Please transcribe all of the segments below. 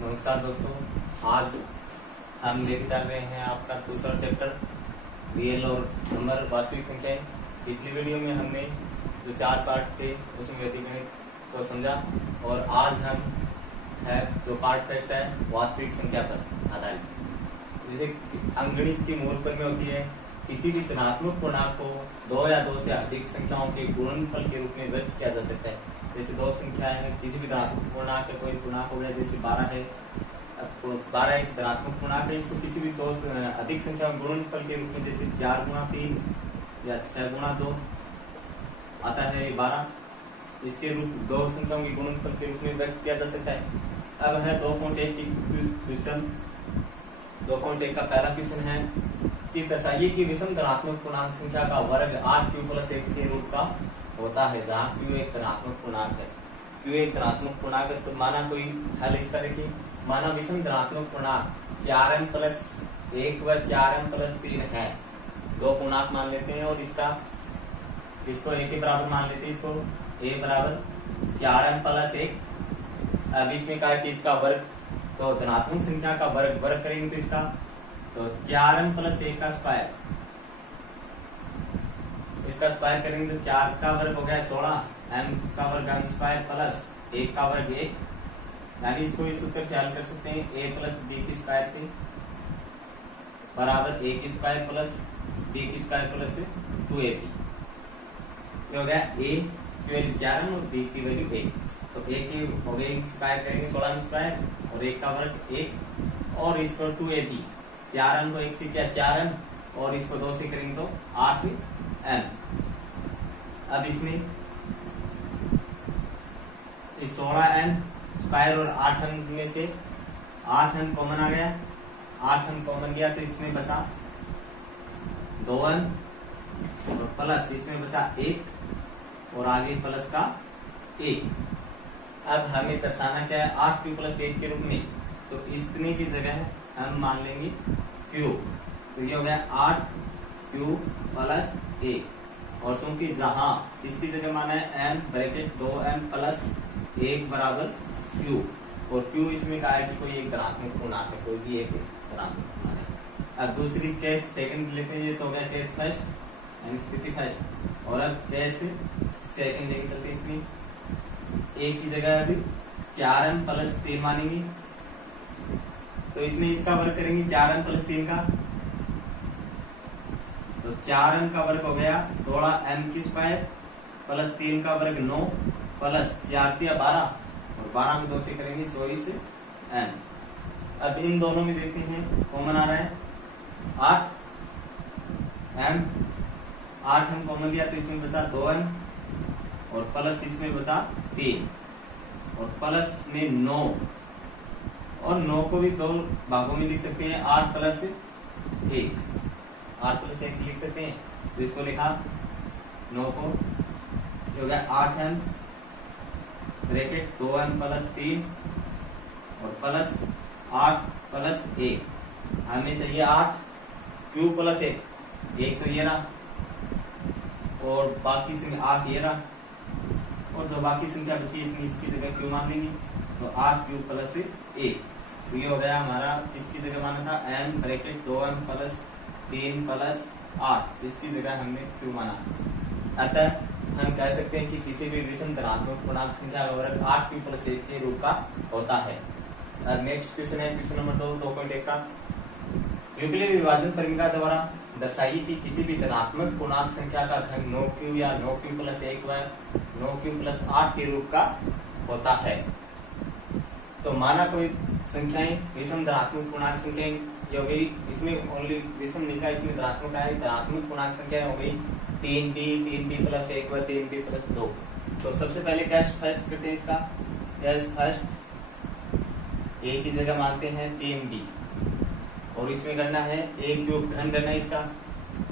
नमस्कार दोस्तों, आज हम लेके चल रहे हैं आपका दूसरा चैप्टर रियल और नंबर वास्तविक संख्याएं। पिछली वीडियो में हमने जो 4 पार्ट थे उसमें वैदिक गणित को समझा और आज हम है जो पार्ट टेस्ट है वास्तविक संख्या पर आधारित। जैसे अंकगणित की मूल पर में होती है किसी भी धनात्मक पूर्णांक को 2 या 2 से अधिक संख्याओं के गुणनफल के रूप में व्यक्त किया जा सकता है। जैसे 2 संख्याएं हैं, किसी भी धनात्मक पूर्णांक का कोई पूर्णांक हो गया, जैसे 12 है, 12 एक धनात्मक पूर्णांक है, इसको किसी भी 2 अधिक संख्याओं के गुणनफल के रूप में जैसे 4 गुणा 3 या 6 गुणा 2 आता है 12, इसके रूप 2 संख्याओं के गुणनफल के रूप में व्यक्त किया जा सकता है। अब है 2.1 की क्वेश्चन। 2.1 का पहला क्वेश्चन है कि दर्शाइए कि विषम धनात्मक पूर्णांक संख्या का वर्ग 8q+1 के रूप का होता है, जहाँ q एक धनात्मक पूर्णांक है। q एक धनात्मक पूर्णांक है, तो माना कोई हल इस तरह की, माना विषम धनात्मक पूर्णांक 4m+1 व 4m+3 है। 2 पूर्णांक मान लेते हैं और इसको a के बराबर मान लेते हैं, इसको a बराबर 4m+1। अब इसमें कहा कि इसका वर्ग, तो धनात्मक संख्या का वर्ग करेंगे तो इसका, तो 4m+1 का स्क्वायर, इसका स्क्वायर करेंगे तो 4 का वर्ग हो गया 16, m का वर्ग m स्क्वायर प्लस 1 का वर्ग 1, यानी इसको इस सूत्र से हल कर सकते हैं a+b की स्क्वायर से बराबर a की स्क्वायर प्लस b की स्क्वायर प्लस 2ab। ये हो गया a की वैल्यू 4m और b की वैल्यू 1, तो a की हो गई स्क्वायर करेंगे 16m स्क्वायर और 1 का वर्ग 1 और इसको 2ab, 4m तो 1 से क्या 4m और इसको 2 से करेंगे तो 8m। अब इसमें इस 16m स्क्वायर और 8m में से 8m कॉमन आ गया, 8m कॉमन गया तो इसमें बचा 2m और प्लस इसमें बचा 1 और आगे प्लस का 1। अब हमें दर्शाना क्या है 8q+1 के रूप में, तो इतने की जगह हम मान लेंगे q, तो ये हो गया 8q+1 और चूंकि जहां इसकी जगह माना है m ब्रैकेट 2m+1 बराबर q और q इसमें कहा है कि कोई एक धनात्मक पूर्णांक है, कोई भी एक धनात्मक पूर्णांक है। अब दूसरी केस सेकंड लेते हैं, ये तो हो गया केस फर्स्ट यानी स्थिति फर्स्ट, और अब केस सेकंड लेके चलते हैं। इसमें a की जगह अभी 4m+3 मानेंगे, तो इसमें इसका वर्ग करेंगे 4m+3 का, तो 4m का वर्ग हो गया 16m की स्क्वायर प्लस 3 का वर्ग 9 प्लस 4 दिया 12 और 12 को 2 से करेंगे 24m। अब इन दोनों में देखते हैं कॉमन आ रहा है 8m कॉमन लिया तो इसमें बचा 2m और प्लस इसमें बचा 3 और प्लस में 9 और 9 को भी 2 भागों में लिख सकते हैं, 8+1 लिख सकते हैं, तो इसको लिखा 9 को, हो गया 8m ब्रैकेट 2m+3 और प्लस 8+1, हमें चाहिए 8q+1, एक तो ये रहा और बाकी से 8 ये रहा और जो बाकी संख्या बची इतनी इसकी जगह q मान लेंगे, तो 8q+1, तो ये हो गया हमारा, इसकी जगह माना था m ब्रैकेट 2m+3 प्लस 8, इसकी जगह हमने q माना। अतः हम कह सकते हैं कि किसी भी विषम धनात्मक पूर्णांक संख्या का वर्ग 8q+1 के रूप का होता है। नेक्स्ट क्वेश्चन है क्वेश्चन नंबर 2.1 का, यूक्लिड विभाजन परिमेय द्वारा दर्शाइए कि किसी भी धनात्मक पूर्णांक संख्या का घन 9q या 9q+1 व 9q+8 के रूप का होता है। तो माना कोई संख्याएं विषम धनात्मक पूर्णांक संख्याएं ये हो गई, इसमें ओनली विषम लिखा है, इसमें धनात्मक है, धनात्मक पूर्णांक संख्या हो गई 3b+1 व 3b+2। तो सबसे पहले कैश फर्स्ट करते हैं, इसका कैश फर्स्ट a की जगह मानते हैं 3b और इसमें करना है a क्यूब घन करना है इसका,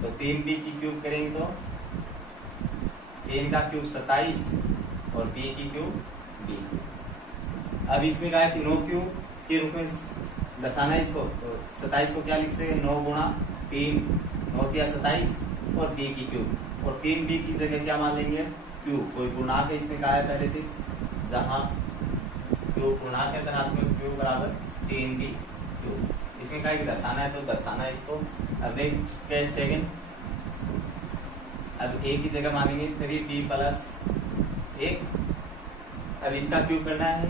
तो 3b की क्यूब करेंगे तो 3 का क्यूब 27 और b की क्यूब b। अब इसमें कहा है कि 9q के रूप में दर्शाना है इसको, तो 27 को क्या लिख सकते हैं 9 गुणा 3, 9 दिया 27 और b की क्यूब, और 3b की जगह क्या मान लेंगे q, कोई पूर्णांक है इसमें कहा है पहले से, जहां क्यू पूर्णांक है धनात्मक क्यू बराबर 3b क्यूब। इसमें क्या दर्शाना है तो दर्शाना है इसको। अब एक केस सेकंड, अब a की जगह मानेंगे 3b प्लस 1। अब इसका क्यूब करना है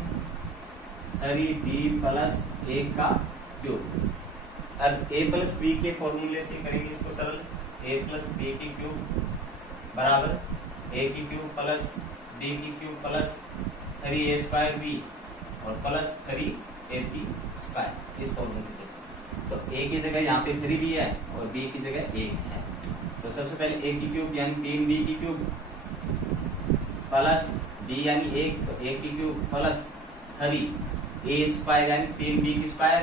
3b प्लस 1 का क्यूब। अब a प्लस b के फॉर्मूले से करेंगे इसको सरल। a प्लस b की क्यूब बराबर a की क्यूब प्लस b की cube plus 3a square b और प्लस 3ab स्क्वायर, इस फॉर्मूले से। तो a की जगह यहाँ पे 3b है और b की जगह 1 है। तो सबसे पहले a की क्यूब यानी 3b की क्यूब प्लस b यानी 1, तो 1 की क्यूब प्लस 3a स्क्वायर यानी 3b की स्क्वायर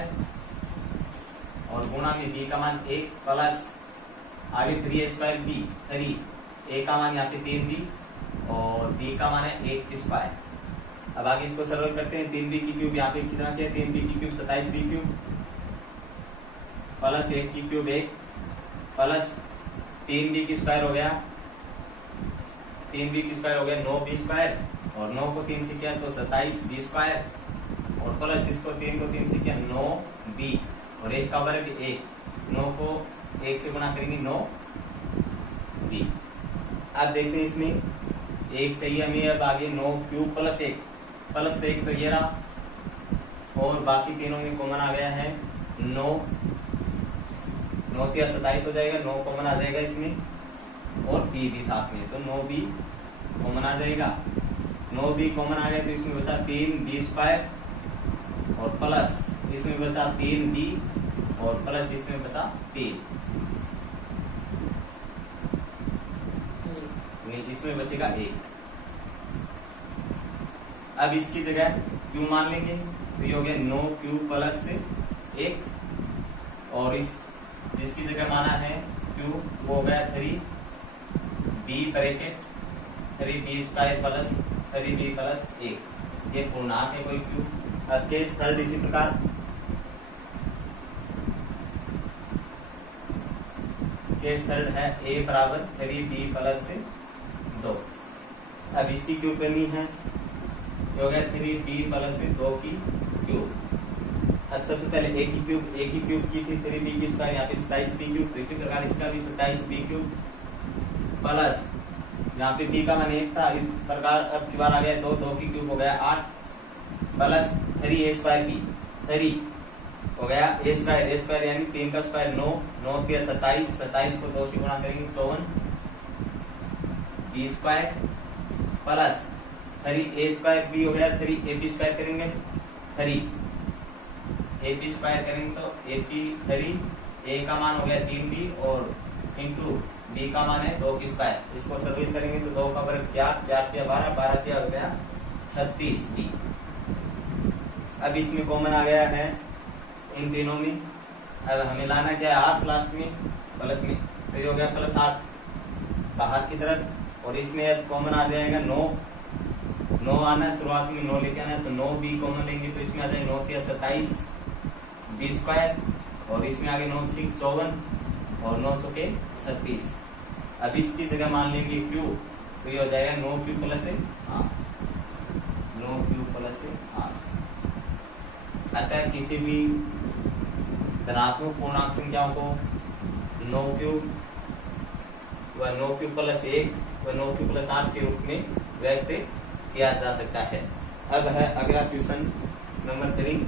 और गुणा में b का मान 1 प्लस आगे 3a स्क्वायर b 3a का मान यहाँ पे 3b और b का मान है 1 की स्क्वायर। अब आगे इसको सरल करते हैं। 3b की क्यूब यहाँ पे कितना किया, 3b की क्यूब 27b क्यूब प्लस 1 की क्यूब 1 प्लस 3b की स्क्वायर हो गया, 3b की स्क्वायर हो गया 9b स्क्वायर और 9 को 3 से किया तो 27b स्क्वायर और प्लस इसको 3 को 3 से किया 9b और 1 का वर्ग 1, 9 को 1 से गुणा करेंगे 9b। अब देखते हैं इसमें 1 चाहिए हमें। अब आगे 9 क्यूब प्लस 1 प्लस 1 तो ये रहा और बाकी तीनों में कॉमन आ गया है 9 या 27 हो जाएगा, 9 कॉमन आ जाएगा इसमें और b भी साथ में, तो 9b कॉमन आ जाएगा। 9b कॉमन आ गया तो इसमें बचा 3b स्क्वायर और प्लस इसमें बचा 3b और प्लस इसमें बचा 3, इसमें बचेगा 1। अब इसकी जगह क्यू मान लेंगे तो ये हो गया 9 क्यू प्लस 1 और इस जिसकी जगह माना है क्यू वो हो गया 3b bracket 3b square plus 3b plus 1। ये पूर्णांक है कोई क्यू। अब केस थर्ड इसी प्रकार, केस थर्ड है a बराबर 3b प्लस 2। अब इसकी क्यूब करनी है, हो गया 3b प्लस 2 की क्यूब। अब सबसे पहले a की क्यूब की थी 3b की स्क्वायर, यहाँ पे 27b क्यूब, तो इसी प्रकार इसका भी 27b क्यूब प्लस यहाँ पे b का मान 1 था, इस प्रकार अब की बार आ गया 2 की क्यूब हो गया 8 प्लस 3a स्क्वायर b 3 हो गया a स्क्वायर यानी 3 का स्क्वायर 9, 9 के 27 को 2 से गुणा करेंगे 54 b square plus 3a square b हो गया 3ab स्क्वायर करेंगे 3ab स्क्वायर करेंगे तो 3 a का मान हो गया 3b और इंटू b का मान है 2 की स्क्वायर। इसको सरल करेंगे तो 2 का वर्ग 4, 4 के 12, 12 के हो गया 36b। अब इसमें कॉमन आ गया है इन तीनों में। अब हमें लाना क्या है 8 लास्ट में प्लस में, तो ये हो गया प्लस 8 बाहर की तरफ और इसमें अब कॉमन आ जाएगा 9 आना है, शुरुआत में 9 लेके आना है तो 9b कॉमन लेंगे तो इसमें आ जाएगा 9 के 27 b स्क्वायर और इसमें आगे 9 6 54 और 9 चौके 36। अब इसकी जगह मान लेंगे क्यू, तो ये हो जाएगा 9 क्यू प्लस 8, 9 क्यू प्लस 8। अतः किसी भी धनात्मक पूर्णांक संख्याओं को 9 क्यूब व 9 क्यूब प्लस 1 व 9 क्यूब प्लस 8 के रूप में व्यक्त किया जा सकता है। अब है अगला क्वेश्चन नंबर 3।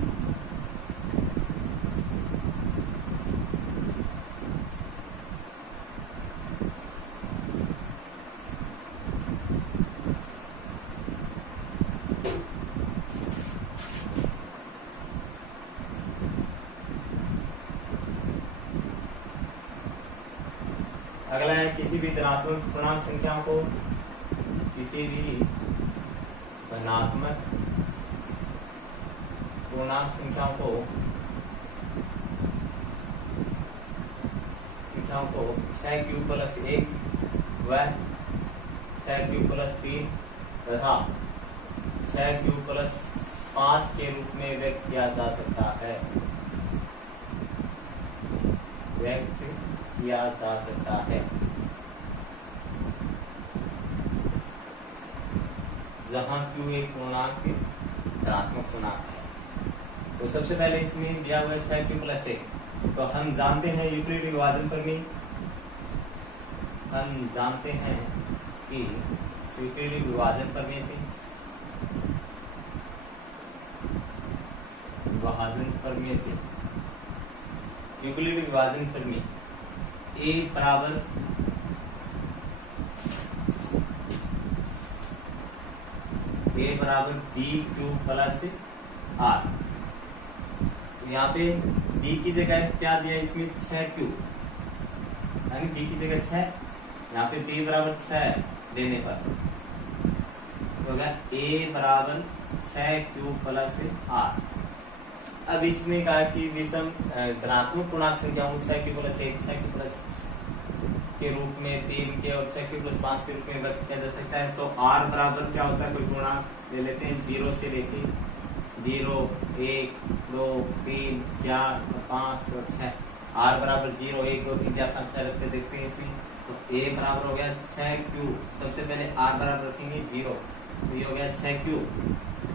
अगला है किसी भी धनात्मक पूर्णांक संख्याओं को संख्याओं को 6 क्यू प्लस 1 व 6 क्यू प्लस 3 तथा 6 क्यू प्लस 5 के रूप में व्यक्त किया जा सकता है, व्यक्त किया जा सकता है। जहां क्यू एक पूर्णांक धनात्मक पूर्णांक है। तो सबसे पहले इसमें दिया हुआ है 6q + 1, तो हम जानते हैं यूक्लिडी विभाजन प्रमेय, हम जानते हैं कि यूक्लिडी विभाजन प्रमेय से यूक्लिडी विभाजन प्रमेय a बराबर bq + r। तो यहाँ पे b की जगह क्या दिया इसमें 6q, यानी b की जगह 6, यहाँ पे b बराबर 6 देने पर तो अगर a बराबर 6q + r। अब इसमें कहा कि विषम धनात्मक पूर्णांक संख्याओं 6q + 1, 6q + के रूप में 3 के और 6q + 5 के रूप में व्यक्त किया जा सकता है। तो r बराबर क्या होता है, कोई पूर्णांक ले लेते हैं 0 से लेके 0, 1, 2, 3, 4, 5 और 6। r बराबर 0, 1, 2, 3, 4, 5, 6 रखते देखते हैं इसमें। तो a बराबर हो गया 6q, सबसे पहले r बराबर रखेंगे 0, तो ये हो गया 6q।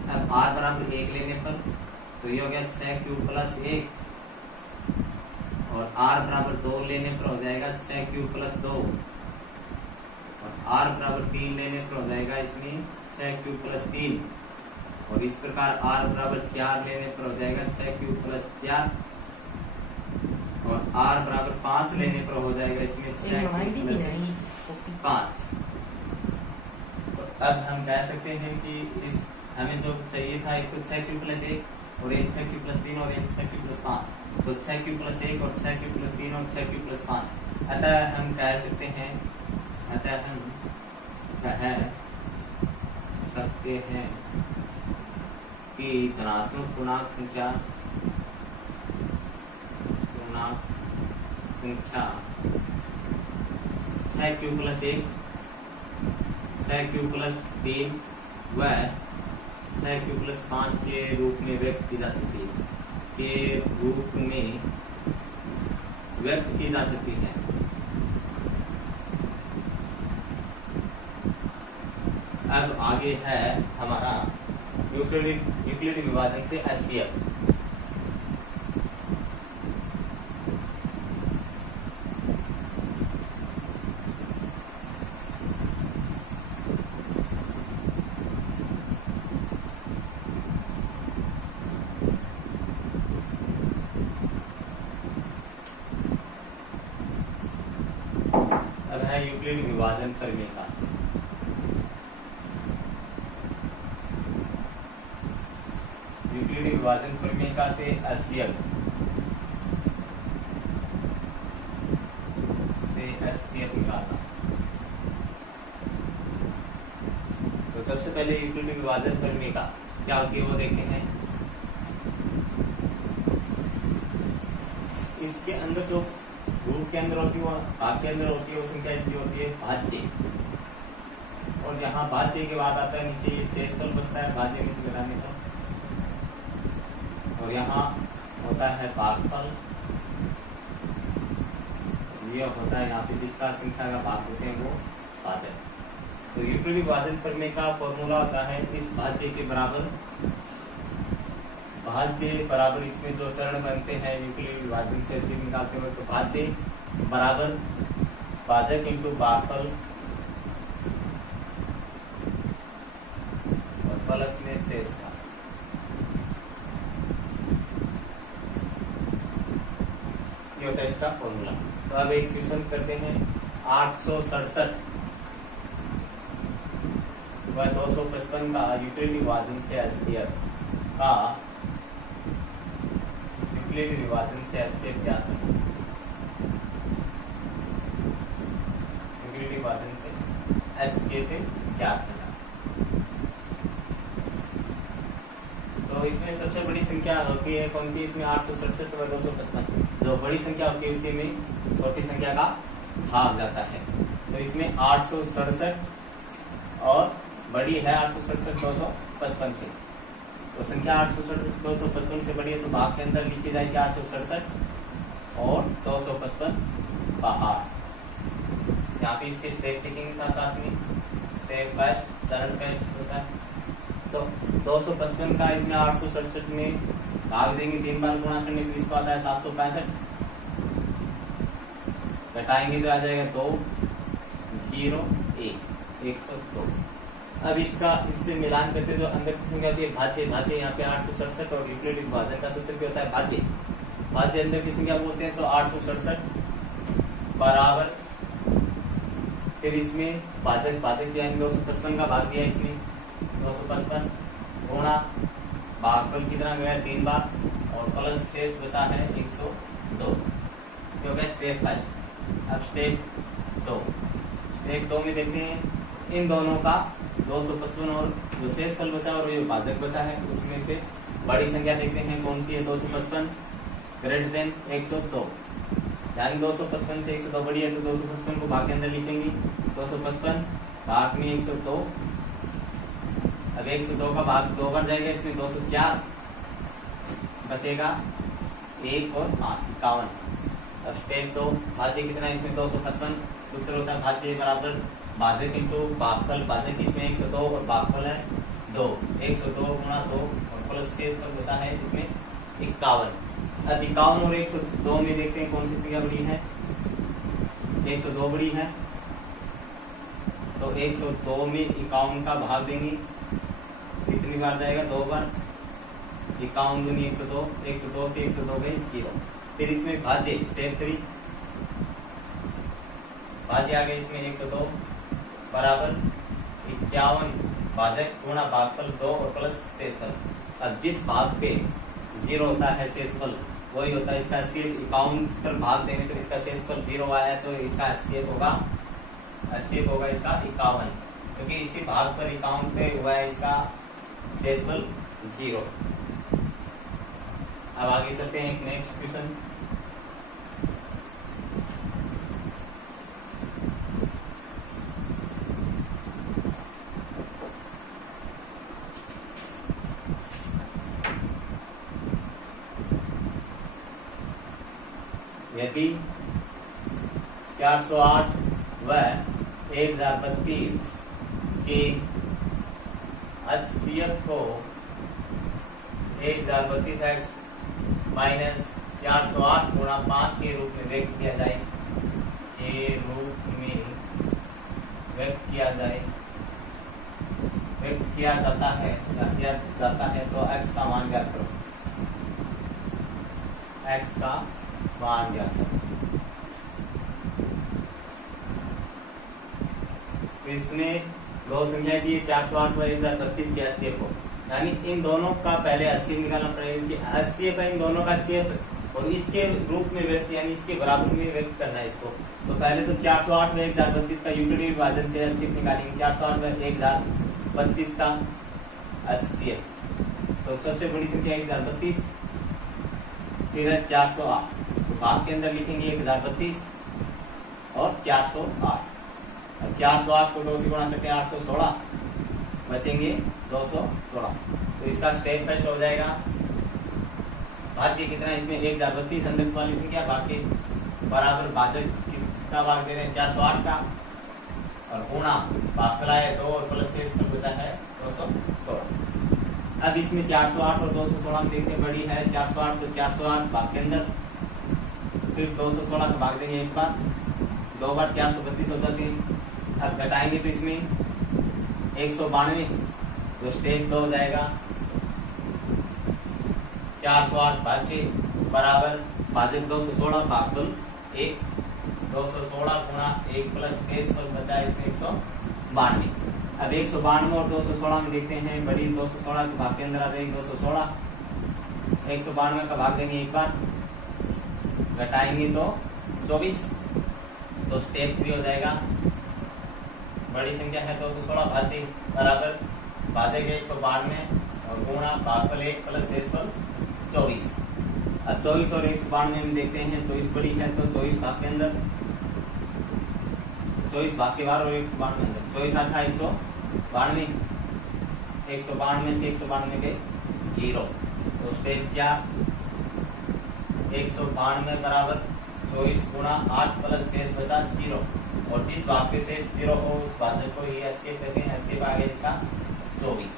अब r बराबर 1 लेने पर तो ये हो गया 6q + 1, और r बराबर 2 लेने पर हो जाएगा 6q + 2, और r बराबर 3 लेने पर हो जाएगा इसमें 6q + 3, और इस प्रकार r बराबर 4 लेने पर हो जाएगा 6q + 4, और r बराबर 5 लेने पर हो जाएगा इसमें 6q + 5। तो अब हम कह सकते हैं कि इस हमें जो चाहिए था एक तो 6q + 1 और एक 6q + 3 और एक 6q + 5, तो 6q + 1 और 6q + 3 और 6q + 5। अतः हम कह सकते हैं कि धनात्मक पूर्णांक संख्या 6q + 1, 6q + 3 व 6q + 5 के रूप में व्यक्त की जा सकती है, अब आगे है हमारा यूक्लिडी विभाजन से HCF। अब है यूक्लिड विभाजन प्रमेय का। यूक्लिड विभाजन प्रमेय का से HCF निकालना। तो सबसे पहले यूक्लिड विभाजन प्रमेय का क्या होती है वो देखते हैं। इसके अंदर जो रूट के अंदर होती है, भाग के अंदर होती है, वो संख्या इनकी होती है भाज्य, और यहाँ भाज्य के बाद आता है नीचे ये शेषफल बचता है भाज्य में से घटाने पर, और यहाँ होता है भागफल, ये होता है यहाँ पे जिसका संख्या का भाग होते हैं वो भाज्य। तो यूक्लिड विभाजन प्रमेय का फॉर्मूला होता है इस भाज्य के बराबर, भाज्य बराबर इसमें जो चरण बनते हैं यूक्लिड विभाजन से निकालते हुए, तो भाज्य बराबर भाजक इंटू भागफल और प्लस में शेष का। ये होता है इसका फॉर्मूला। तो अब एक क्वेश्चन करते हैं। 867 व 255 का यूक्लिड विभाजन से HCF का यूक्लिड विभाजन से HCF क्या था? यूक्लिड विभाजन से HCF क्या था? तो इसमें सबसे बड़ी संख्या होती है कौन सी? इसमें 867 व 255। जो बड़ी संख्या होती है उसी में छोटी संख्या का भाग जाता है। तो इसमें 867 और बड़ी है 867 255 से, तो संख्या 867 255 से बड़ी है, तो भाग के अंदर लिखी जाएगी 867 और 255 बाहर। यहाँ पे इसके स्टेप लिखेंगे साथ साथ में। स्टेप फर्स्ट सरल फर्स्ट होता है, तो 255 का इसमें 867 में भाग देंगे, 3 बार गुणा करने पर इसको आता है 765, घटाएंगे तो आ जाएगा 2 0 1 102। अब इसका इससे मिलान करते जो अंदर की संख्या होती है भाज्य, भाज्य यहाँ पे 867 और यूक्लिड विभाजन का सूत्र क्या होता है भाज्य, भाज्य अंदर की संख्या बोलते हैं तो 867 बराबर, फिर इसमें भाजक भाजक यानी 255 का भाग दिया इसमें 255 गुणा भागफल कितना गया 3 बार और प्लस शेष बचा है 102 क्योंकि स्टेप फर्स्ट। अब स्टेप 2 में देखते हैं इन दोनों का 255 और जो शेष फल बचा और जो भाजक बचा है उसमें से बड़ी संख्या देखते हैं कौन सी है 255 ग्रेटर देन 102, यानी 255 से 102 बड़ी है तो 255 को भाग के अंदर लिखेंगे 255 भाग में 102। अब 102 का भाग 2 बार जाएगा इसमें 204 बचेगा 1 और 5 51। अब स्टेप 2 भाज्य कितना है इसमें 255, सूत्र होता है भाज्य बराबर भाजक इंटू भागफल, भाजक इसमें 102 और भागफल है 2, 102 गुणा 2 और प्लस शेष फल बचा है इसमें 51। अब 51 और 102 में देखते हैं कौन सी संख्या बड़ी है, 102 बड़ी है तो 102 में 51 का भाग देंगे, कितनी बार जाएगा 2 बार, 51 गुनी 102, 102 से 102 गए 0। फिर इसमें भाज्य स्टेप 3 भाज्य आ गए इसमें 102 बराबर 51 भाजक गुणा भागफल 2 और प्लस शेषफल। अब जिस भाग पे 0 होता है शेषफल वही होता है इसका 51 पर भाग देने पर इसका शेषफल 0 आया तो इसका 80 होगा इसका 51, क्योंकि इसी भाग पर 51 पे हुआ है इसका शेषफल 0। अब आगे चलते हैं एक नेक्स्ट क्वेश्चन। यदि 408 व 1032 के HCF को 1032x माइनस 408 गुणा 5 के रूप में व्यक्त किया जाए, व्यक्त किया जाता है तो x का मान ज्ञात करो, x का मान ज्ञात करो। तो इसमें दो संख्या दी 408 व 1032 के HCF को, यानी इन दोनों का पहले HCF निकालना पड़ेगा कि HCF है इन दोनों का HCF और इसके रूप में व्यक्त यानी इसके बराबर में व्यक्त करना है इसको। तो पहले तो 408 व 1032 का यूक्लिड विभाजन से HCF निकालेंगे, 408 व 1032 का HCF। तो सबसे बड़ी संख्या 1032, फिर है 408, तो भाग के अंदर लिखेंगे 1032 और 408। अब 408 को 2 से गुणा करके 816 बचेंगे 216। तो इसका स्टेप फर्स्ट हो जाएगा भाज्य कितना इसमें 1032 अंदर वाली संख्या, बाकी बराबर भाजक किसका भाग दे रहे हैं 408 का और गुणा भागफल है 2 और प्लस शेष बचा है 216। अब इसमें 408 और 216 देखते बड़ी है 408 तो 408 भाग के अंदर, फिर 216 का भाग देंगे एक बार, 2 बार 432 होता 3। अब घटाएंगे तो इसमें 192, तो स्टेप 2 हो जाएगा 408 भाज्य बराबर भाजक 216 भागफल 1, 216 गुणा 1 प्लस शेष फल बचा इसमें 192। अब 192 और 216 में देखते हैं बड़ी 216 तो भाग के अंदर आ जाएगी 216, 192 का भाग देंगे एक बार, घटाएंगे तो 24, तो स्टेप 3 हो जाएगा बड़ी संख्या है 216 भाज्य बराबर भाजक 192 और गुणा भागफल 1 प्लस शेषफल 24। अब 24 और 192 में देखते हैं 24 बड़ी है तो 24 भाग के अंदर, 24 भाग के बाहर और 192 अंदर, 24 8 192, 192 से 192 के 0। तो स्टेप क्या 192 बराबर 24 गुणा 8 प्लस शेष बचा 0, और जिस भाग पे शेष 0 हो उस भाजक को ये HCF कहते हैं। HCF आ गया इसका 24।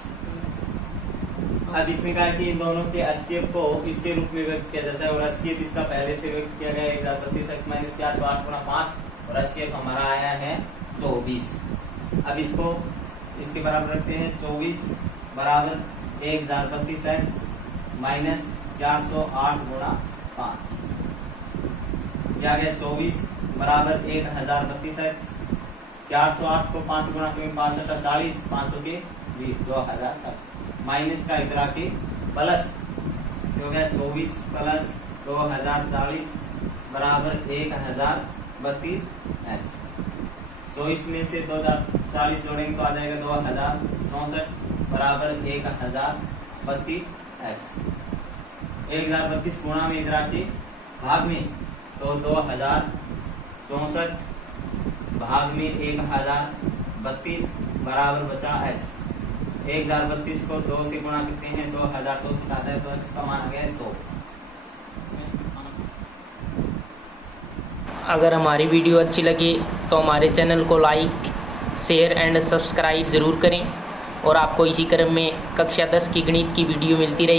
अब इसमें कहा कि इन दोनों के HCF को इसके रूप में व्यक्त किया जाता है और HCF इसका पहले से व्यक्त किया गया 1032x माइनस 408 गुणा 5 और HCF हमारा आया है 24। अब इसको इसके बराबर रखते हैं 24 बराबर 1032x माइनस 408 गुणा 5 क्या गया 24 बराबर 1032x 408 को 5 गुणा करें 5 40 5 के 20 2000 माइनस का इधर आके प्लस हो गया 24 प्लस 2040 बराबर 1032 x। 24 में से 2040 जोड़ेंगे तो आ जाएगा 2064 बराबर 1032 x। 1032 गुणा में इधर आके भाग में तो 2064 भाग में 1032 बराबर बचा x। 1032 को 2 से गुणा करते हैं 2000 2 से काटा है तो x का मान आ गया 2। अगर हमारी वीडियो अच्छी लगे तो हमारे चैनल को लाइक शेयर एंड सब्सक्राइब ज़रूर करें और आपको इसी क्रम में कक्षा 10 की गणित की वीडियो मिलती रहे।